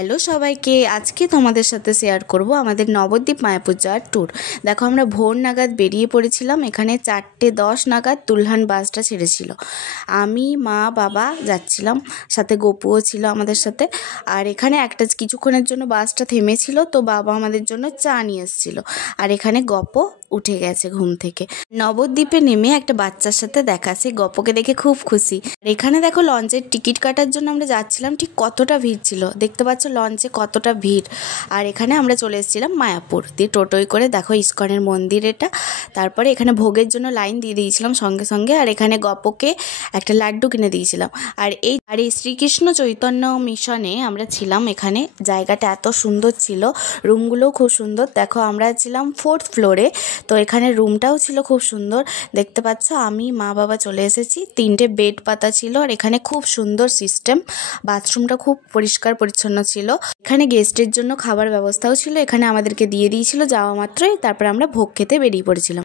Hello সবাইকে, আজকে তোমাদের সাথে শেয়ার করব আমাদের নবদ্বীপ মায়াপুর যাওয়ার ট্যুর। দেখো, আমরা ভোর নাগাদ বেরিয়ে পড়েছিলাম। এখানে 4:10 নাগাদ দুলহান বাসটা ছেড়েছিল। আমি, মা, বাবা যাচ্ছিলাম, সাথে গপুও ছিল আমাদের সাথে। আর এখানে কিছুক্ষণের জন্য বাসটা থেমেছিল, তো বাবা আমাদের জন্য চা নিয়ে এসেছিল। আর এখানে গপ উঠে গেছে ঘুম থেকে। নবদ্বীপে নেমে একটা বাচ্চার সাথে দেখা, সেই গপকে দেখে খুব খুশি। এখানে দেখো, লঞ্চের টিকিট কাটার জন্য আমরা যাচ্ছিলাম, ঠিক কতটা ভিড় ছিল দেখতে পাচ্ছ লঞ্চে কতটা ভিড়। আর এখানে আমরা চলে এসেছিলাম মায়াপুর দিয়ে টোটোয় করে। দেখো ইস্কনের মন্দির এটা। তারপরে এখানে ভোগের জন্য লাইন দিয়ে দিয়েছিলাম সঙ্গে সঙ্গে। আর এখানে গপকে একটা লাড্ডু কিনে দিয়েছিলাম। আর এই শ্রীকৃষ্ণ চৈতন্য মিশনে আমরা ছিলাম। এখানে জায়গাটা এত সুন্দর ছিল, রুমগুলোও খুব সুন্দর। দেখো, আমরা ছিলাম 4th ফ্লোরে, তো এখানে রুমটাও ছিল খুব সুন্দর। দেখতে পাচ্ছ আমি, মা, বাবা চলে এসেছি। 3টে বেড পাতা ছিল। আর এখানে খুব সুন্দর সিস্টেম, বাথরুমটা খুব পরিষ্কার পরিচ্ছন্ন ছিল। এখানে গেস্টের জন্য খাবার ব্যবস্থাও ছিল, এখানে আমাদেরকে দিয়ে দিয়েছিল যাওয়া মাত্রই। তারপরে আমরা ভোগ খেতে বেরিয়ে পড়েছিলাম।